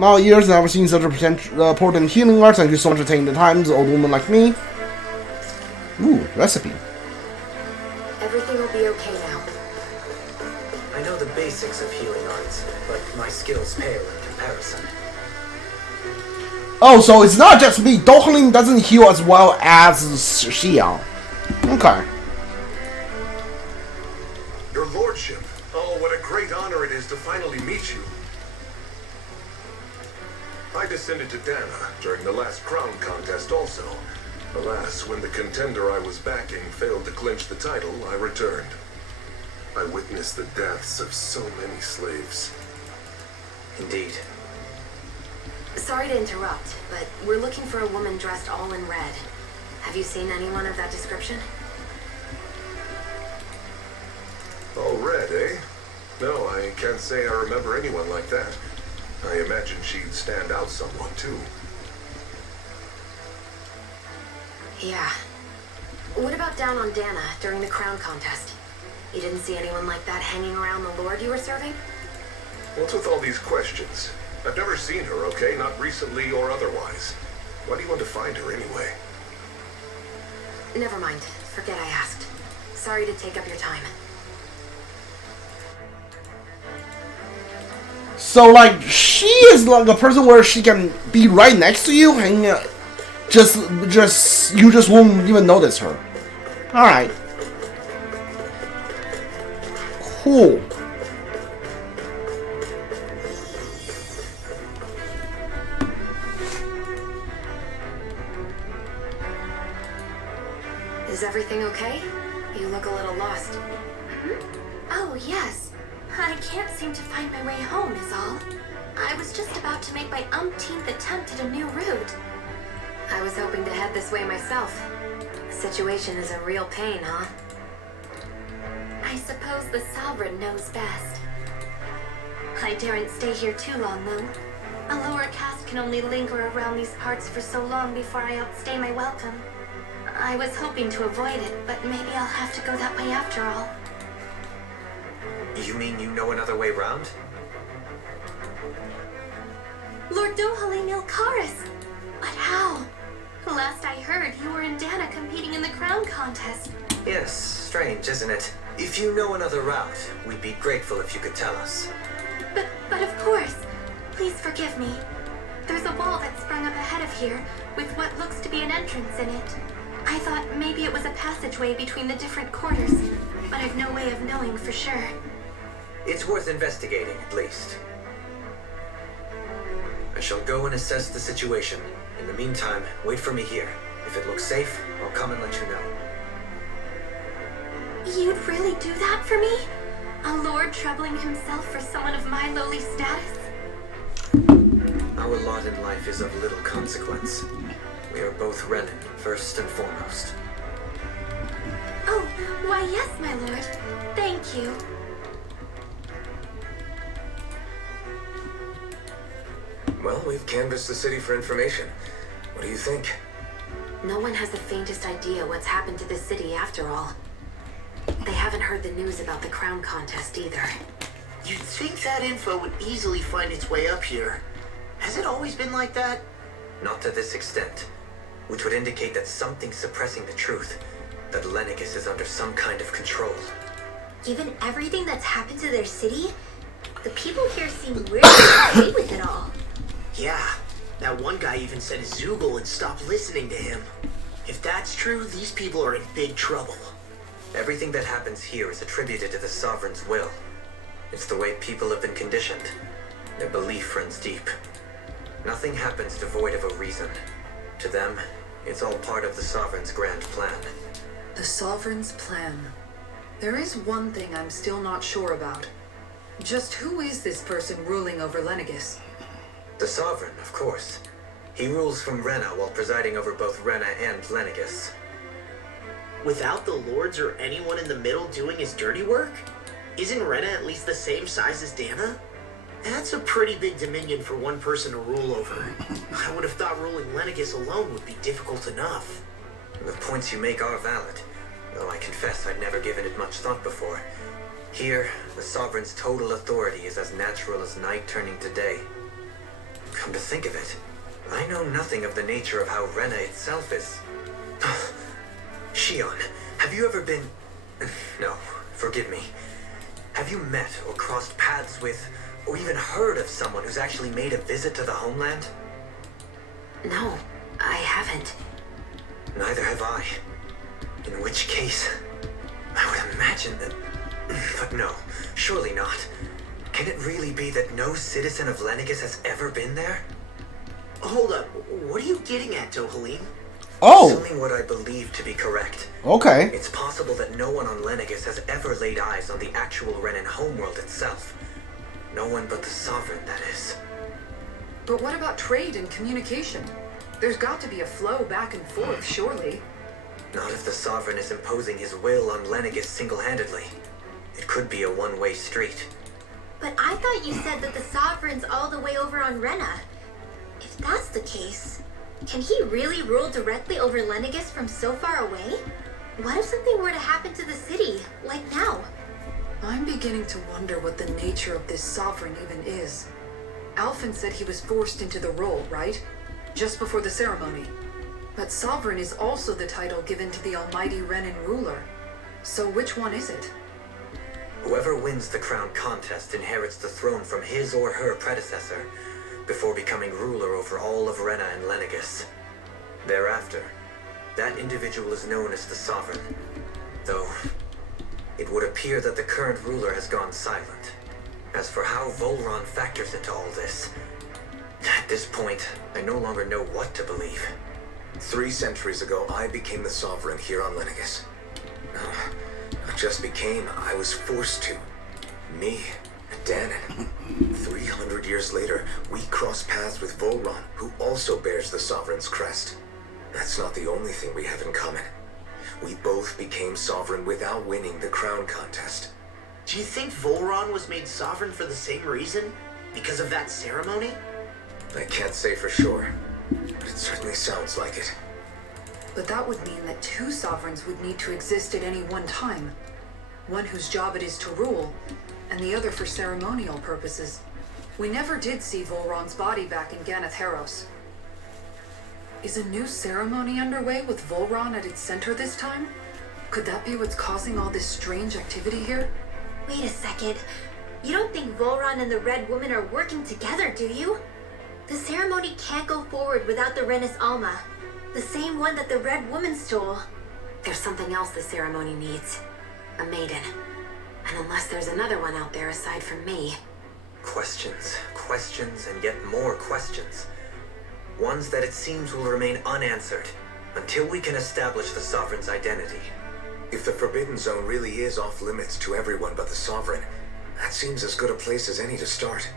my years, I've never seen such a potent healing art. Thank you so much for taking the time, old woman like me. Ooh, recipe. Everything will be okay now. I know the basics of healing arts, but my skills pale in comparison. Oh, so it's not just me. Dahnan doesn't heal as well as Xiao. Okay. Your lordship. Oh, what a great honor it is to finally meet you. I descended to Dahna during the last crown contest also. Alas, when the contender I was backing failed to clinch the title, I returned. I witnessed the deaths of so many slaves. Indeed. Sorry to interrupt, but we're looking for a woman dressed all in red. Have you seen anyone of that description? All red, eh? No, I can't say I remember anyone like that. I imagine she'd stand out somewhat, too. Yeah. What about down on Dahna during the crown contest? You didn't see anyone like that hanging around the lord you were serving? What's with all these questions? I've never seen her, okay? Not recently or otherwise. Why do you want to find her anyway? Never mind. Forget I asked. Sorry to take up your time. So, like, she is like a person where she can be right next to you and you just won't even notice her. Alright. Cool. Is everything okay? You look a little lost. Oh, yes. I can't seem to find my way home, is all. I was just about to make my umpteenth attempt at a new route. I was hoping to head this way myself. The situation is a real pain, huh? I suppose the Sovereign knows best. I daren't stay here too long, though. A lower caste can only linger around these parts for so long before I outstay my welcome. I was hoping to avoid it, but maybe I'll have to go that way after all. You mean you know another way round? Lord Dohali Nilkaris! But how? Last I heard, you were in Dahna competing in the crown contest. Yes, strange, isn't it? If you know another route, we'd be grateful if you could tell us. But of course. Please forgive me. There's a wall that sprung up ahead of here, with what looks to be an entrance in it. I thought maybe it was a passageway between the different quarters, but I've no way of knowing for sure. It's worth investigating, at least. I shall go and assess the situation. In the meantime, wait for me here. If it looks safe, I'll come and let you know. You'd really do that for me? A lord troubling himself for someone of my lowly status? Our lot in life is of little consequence. We are both Renan, first and foremost. Oh, why yes, my lord. Thank you. Well, we've canvassed the city for information. What do you think? No one has the faintest idea what's happened to this city after all. They haven't heard the news about the crown contest either. You'd think that info would easily find its way up here. Has it always been like that? Not to this extent, which would indicate that something's suppressing the truth, that Lenegis is under some kind of control. Given everything that's happened to their city, the people here seem weirdly okay with it all. Yeah, that one guy even said Zoogle had stopped listening to him. If that's true, these people are in big trouble. Everything that happens here is attributed to the Sovereign's will. It's the way people have been conditioned. Their belief runs deep. Nothing happens devoid of a reason. To them, it's all part of the Sovereign's grand plan. The Sovereign's plan. There is one thing I'm still not sure about. Just who is this person ruling over Lenegis? The Sovereign, of course. He rules from Rena while presiding over both Rena and Lenegis. Without the lords or anyone in the middle doing his dirty work? Isn't Rena at least the same size as Dahna? That's a pretty big dominion for one person to rule over. I would have thought ruling Lenegis alone would be difficult enough. The points you make are valid, though I confess I'd never given it much thought before. Here, the Sovereign's total authority is as natural as night turning to day. come to think of it, I know nothing of the nature of how Rena itself is. Shion, have you ever been... No, forgive me. Have you met or crossed paths with, or even heard of someone who's actually made a visit to the homeland? No, I haven't. Neither have I. In which case, I would imagine that... But no, surely not. Can it really be that no citizen of Lenegis has ever been there? Hold up, what are you getting at, Tohalim? Oh, Assuming what I believe to be correct, okay. it's possible that no one on Lenegis has ever laid eyes on the actual Renan homeworld itself. No one but the Sovereign, that is. But what about trade and communication? There's got to be a flow back and forth, surely. Not if the Sovereign is imposing his will on Lenegis single-handedly. It could be a one-way street. But I thought you said that the Sovereign's all the way over on Rena. If that's the case, can he really rule directly over Lenegis from so far away? What if something were to happen to the city, like now? I'm beginning to wonder what the nature of this sovereign even is. Alphen said he was forced into the role, right? Just before the ceremony. But sovereign is also the title given to the almighty Renan ruler. So which one is it? Whoever wins the crown contest inherits the throne from his or her predecessor, before becoming ruler over all of Rena and Lenegis. Thereafter, that individual is known as the Sovereign, though it would appear that the current ruler has gone silent. As for how Volron factors into all this, at this point, I no longer know what to believe. 3 centuries ago, I became the Sovereign here on Lenegis. Not just became, I was forced to. Me, Dahnan. 300 years later, we cross paths with Volron, who also bears the Sovereign's crest. That's not the only thing we have in common. We both became Sovereign without winning the crown contest. Do you think Volron was made sovereign for the same reason? Because of that ceremony? I can't say for sure, but it certainly sounds like it. But that would mean that 2 sovereigns would need to exist at any one time. One whose job it is to rule, and the other for ceremonial purposes. We never did see Volron's body back in Ganath Haros. Is a new ceremony underway with Volron at its center this time? Could that be what's causing all this strange activity here? Wait a second. You don't think Volron and the Red Woman are working together, do you? The ceremony can't go forward without the Renis Alma, the same one that the Red Woman stole. There's something else the ceremony needs. A maiden. And unless there's another one out there aside from me... Questions, questions, and yet more questions. Ones that it seems will remain unanswered until we can establish the Sovereign's identity. If the Forbidden Zone really is off limits to everyone but the Sovereign, that seems as good a place as any to start.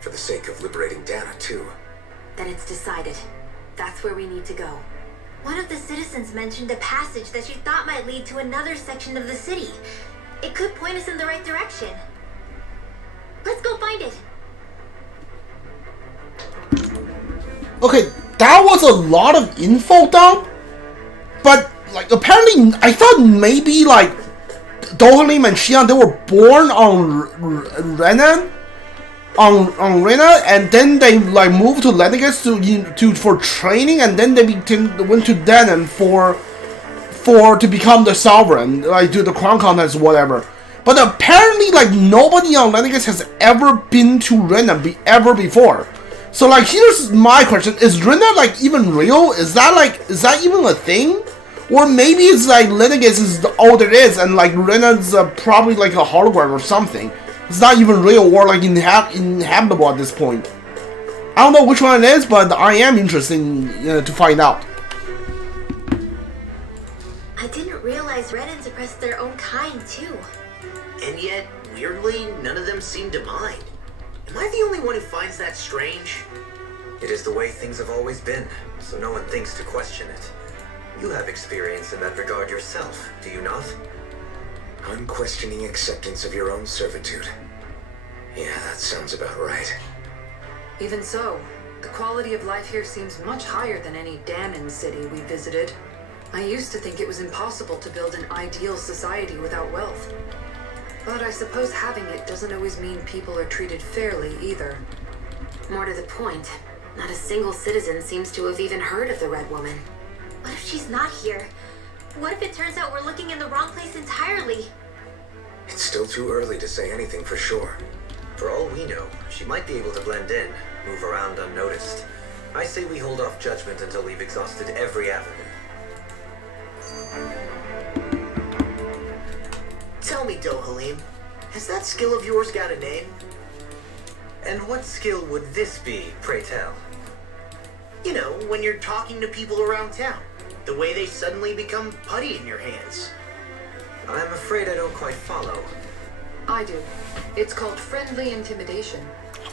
For the sake of liberating Dahna, too. Then it's decided. That's where we need to go. One of the citizens mentioned a passage that she thought might lead to another section of the city. It could point us in the right direction. Let's go find it. Okay, that was a lot of info down, but like apparently I thought maybe like Dohalim and Shion, they were born on Renan, on Rena, and then they like moved to Lenegis to for training, and then they went to Dahnan for to become the Sovereign, like do the crown contest, whatever. But apparently, like nobody on Lenegis has ever been to Rena ever before. So like here's my question: is Rena like even real? Is that even a thing? Or maybe it's like Lenegis is all there is, and like Renans probably like a hologram or something. It's not even real or like inhabitable at this point. I don't know which one it is, but I am interested to find out. I didn't realize Renans oppressed their own kind too. And yet, weirdly, none of them seem to mind. Am I the only one who finds that strange? It is the way things have always been, so no one thinks to question it. You have experience in that regard yourself, do you not? Unquestioning acceptance of your own servitude. Yeah, that sounds about right. Even so, the quality of life here seems much higher than any Dahnan city we visited. I used to think it was impossible to build an ideal society without wealth. But I suppose having it doesn't always mean people are treated fairly either. More to the point, Not a single citizen seems to have even heard of the Red Woman. What if she's not here? What if it turns out we're looking in the wrong place entirely? It's still too early to say anything for sure. For all we know, she might be able to blend in, move around unnoticed. I say we hold off judgment until we've exhausted every avenue. Tell me, Dohalim, has that skill of yours got a name? And what skill would this be, pray tell? You know, when you're talking to people around town. The way they suddenly become putty in your hands. I'm afraid I don't quite follow. I do. It's called friendly intimidation.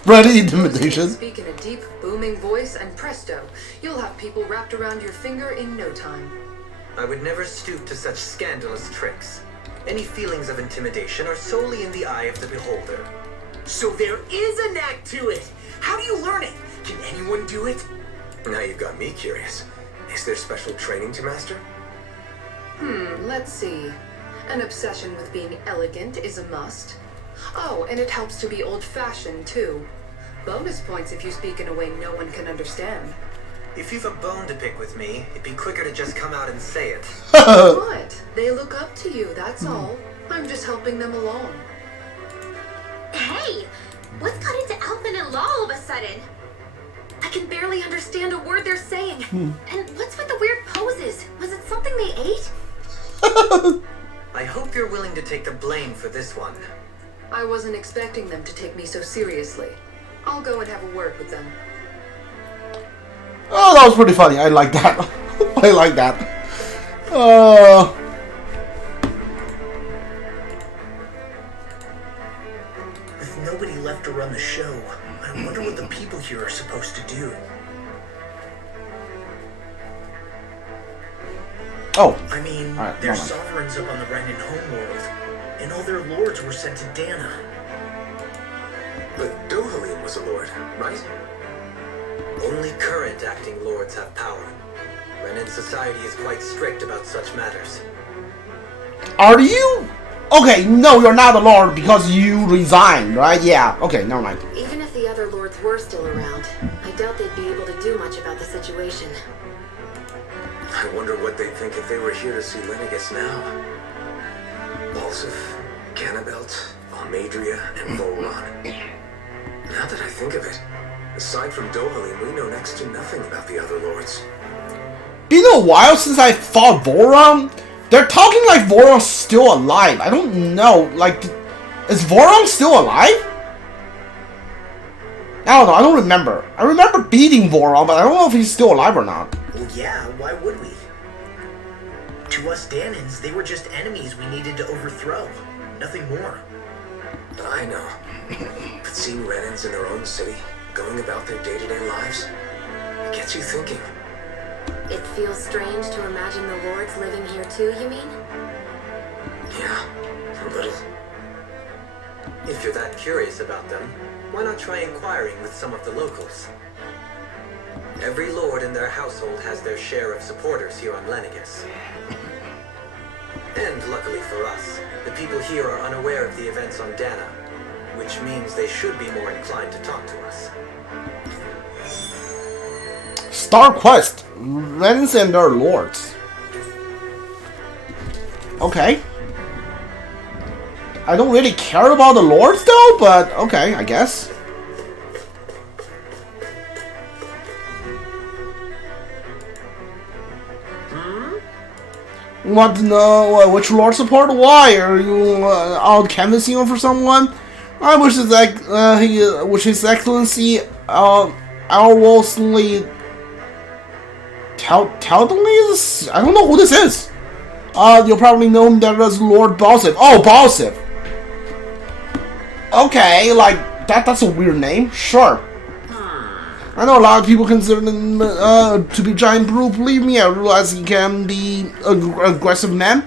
Ready intimidation. Speak in a deep, booming voice, and presto, you'll have people wrapped around your finger in no time. I would never stoop to such scandalous tricks. Any feelings of intimidation are solely in the eye of the beholder. So there is a knack to it. How do you learn it? Can anyone do it? Now you've got me curious. Is there special training to master? Let's see. An obsession with being elegant is a must. Oh, and it helps to be old-fashioned, too. Bonus points if you speak in a way no one can understand. If you've a bone to pick with me, it'd be quicker to just come out and say it. What? They look up to you, that's all. I'm just helping them along. Hey! What's got into Alvin and Law all of a sudden? I can barely understand a word they're saying. And what's with the weird poses? Was it something they ate? I hope you're willing to take the blame for this one. I wasn't expecting them to take me so seriously. I'll go and have a word with them. Oh, that was pretty funny. I like that. I like that. With nobody left to run the show, I wonder what the people here are supposed to do. Oh. I mean, Alright, there's never mind. sovereigns up on the Renan homeworld, and all their lords were sent to Dahna. But Dohalim was a lord, right? Only current acting lords have power. Renan society is quite strict about such matters. Are you? Okay, no, you're not a lord because you resigned, right? Yeah. Okay, never mind. Even if the other lords were still around, I doubt they'd be able to do much about the situation. I wonder what they'd think if they were here to see Lenegus now. Balsif, Cannabelt, Almadria, and Volron. Now that I think of it, aside from Dohalim, we know next to nothing about the other lords. Been a while since I fought Voron. They're talking like Voron's still alive. I don't know. Like, is Voron still alive? I don't know. I don't remember. I remember beating Voron, but I don't know if he's still alive or not. Well, yeah, why would we? To us Dahnans, they were just enemies we needed to overthrow. Nothing more. I know. But seeing Renans in their own city, going about their day-to-day lives, it gets you thinking. It feels strange to imagine the lords living here too, you mean? Yeah, a little. If you're that curious about them, why not try inquiring with some of the locals? Every lord in their household has their share of supporters here on Lenegus. And luckily for us, the people here are unaware of the events on Dahna, which means they should be more inclined to talk to us. Star Quest. Renans and their lords. Okay. I don't really care about the lords though, but okay, I guess. You want to know which lord support? Why are you out canvassing for someone? I wish His Excellency Alwosly Taldenly. I don't know who this is. You'll probably know him there as Lord Balsif. Oh, Balsif. Okay, like that's a weird name. Sure. I know a lot of people consider him to be giant brute. Believe me, I realize he can be an aggressive man.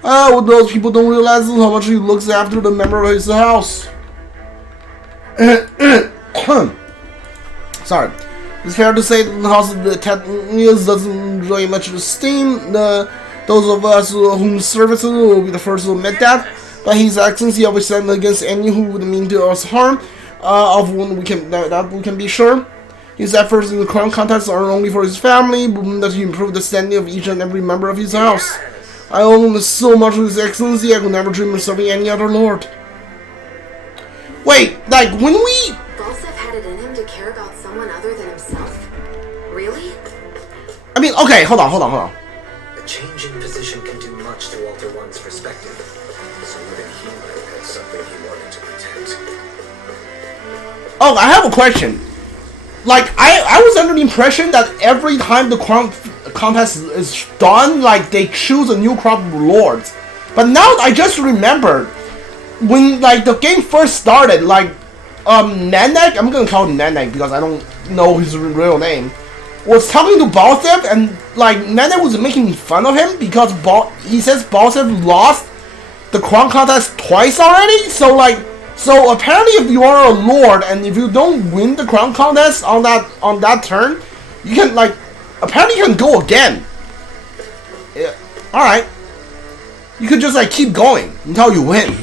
What those people don't realize is how much he looks after the member of his house. Sorry. It's fair to say that the House of the Tatnias doesn't enjoy much esteem. Those of us whose services will be the first to admit that. But His Excellency always stand against any who would mean to us harm, of one we can be sure. His efforts in the crown contest are only for his family, but that he improve the standing of each and every member of his house. I owe him so much to His Excellency, I could never dream of serving any other lord. Wait, like, when we... Balsef had it in him to care about someone other than himself? Really? I mean, okay, hold on. A change in position can do much to alter one's perspective. So even he might have had something he wanted to protect. Oh, I have a question. Like, I was under the impression that every time the crown contest is done, like, they choose a new crop of lords. But now I just remembered, when, like, the game first started, like, Nanek, I'm gonna call him Nanek because I don't know his real name, was talking to Balsef, and, like, Nanek was making fun of him because he says Balsef lost the crown contest twice already, so apparently if you are a lord and if you don't win the crown contest on that turn, you can, like, apparently you can go again. Yeah. Alright. You could just, like, keep going until you win.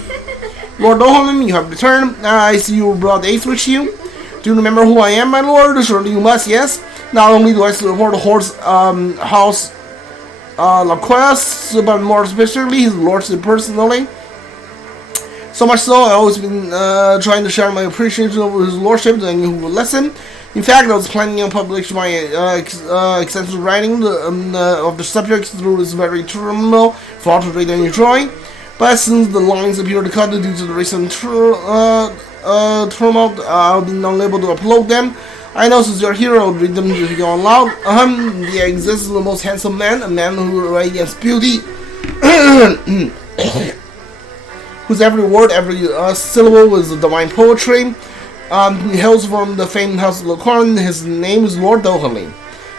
Lord Dahnan, you have returned. I see you brought Ace with you. Do you remember who I am, my lord? Surely you must, yes. Not only do I support the horse house Laquest, but more especially his lordship personally. So much so, I've always been trying to share my appreciation of his lordship and you would listen. In fact, I was planning on publishing my extensive writing of the subjects through this very terminal for all to read and enjoy. But since the lines appear to cut due to the recent turmoil, I've been unable to upload them. I know since you're here, I'll read them to you out loud. There exists the most handsome man, a man who radiates beauty. Whose every word, every syllable is divine poetry. He hails from the famed house of Lacorn. His name is Lord Dahnan.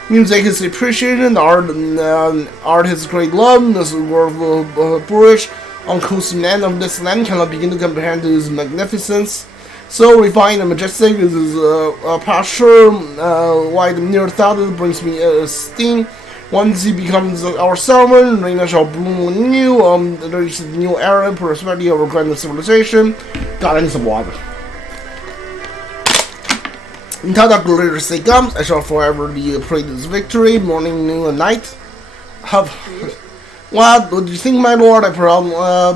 Music is appreciation, art his great love. This world of boorish, uncouth man of this land cannot begin to comprehend his magnificence. So refined and majestic is his posture. Why the mere thought brings me esteem. Once he becomes our sovereign, Rena shall bloom anew. There is a new era, prosperity of our grand civilization. God, I need some water. Until that glorious day comes, I shall forever be praise his victory, morning, noon, and night. What do you think, my lord? I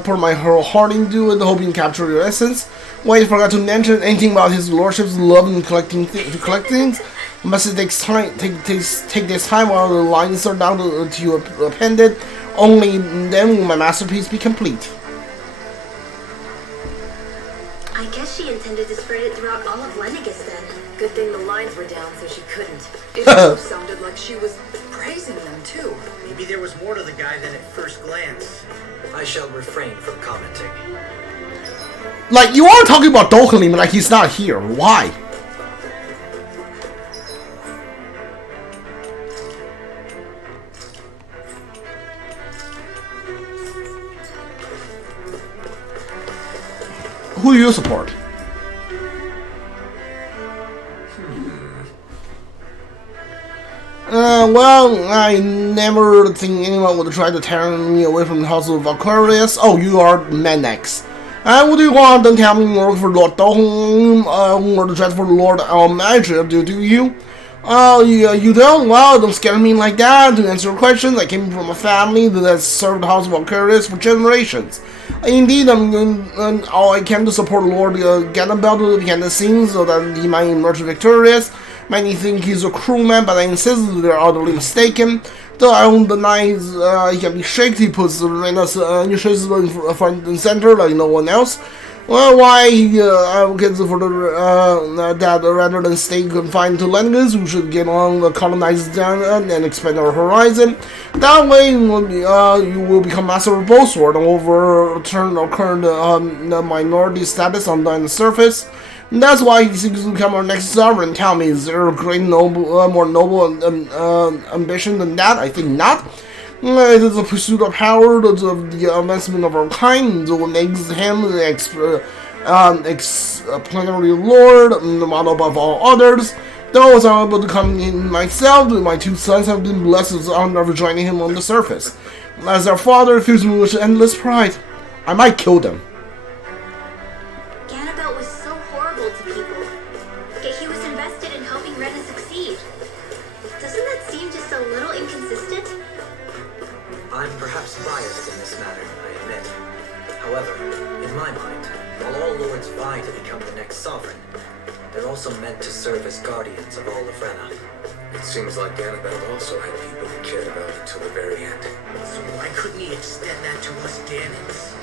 pour my whole heart into it, hoping to capture your essence. Wait, I forgot to mention anything about his lordship's love in collecting things. Must it take this time while the lines are down to you appended. Only then will my masterpiece be complete. I guess she intended to spread it throughout all of Lenegus then. Good thing the lines were down so she couldn't. It also sounded like she was praising them too. Maybe there was more to the guy than at first glance. I shall refrain from commenting. Like, you are talking about Dahnan like he's not here. Why? Who do you support? Well, I never think anyone would try to tear me away from the house of Aquarius. Oh, you are Menex. What do you want? Don't tell me more for Lord Dahnan, or the dreadful Lord Almagia, do you? You don't? Well, don't scare me like that. To answer your questions, I came from a family that has served the house of Aquarius for generations. Indeed, I'm doing all I can to support Lord Ganabel behind the scenes so that he might emerge victorious. Many think he's a cruel man, but I insist that they're utterly mistaken. Though I won't deny he can be shaken, he puts Renans initiatives in front and center like no one else. Well, why he advocates for that rather than stay confined to Renans, we should get on colonize Dahnan and expand our horizon. That way, you will become master of both sword and overturn our current minority status on the surface. And that's why he seeks to become our next sovereign. Tell me, is there a great more noble ambition than that? I think not. It is the pursuit of power, the advancement of our kind, that makes him the explanatory lord, the model above all others. Though I am able to come in myself, my two sons have been blessed with the honor of joining him on the surface. As their father fills me with endless pride. I might kill them. Ganabel felt was so horrible to people. Yet he was invested in helping Rena succeed. Doesn't that seem just a little inconsistent? I'm perhaps biased in this matter, I admit. However, in my mind, while all lords vie to become the next sovereign, they're also meant to serve as guardians of all of Rena. It seems like Annabelle also had people who cared about it till the very end. So why couldn't he extend that to us Dannans?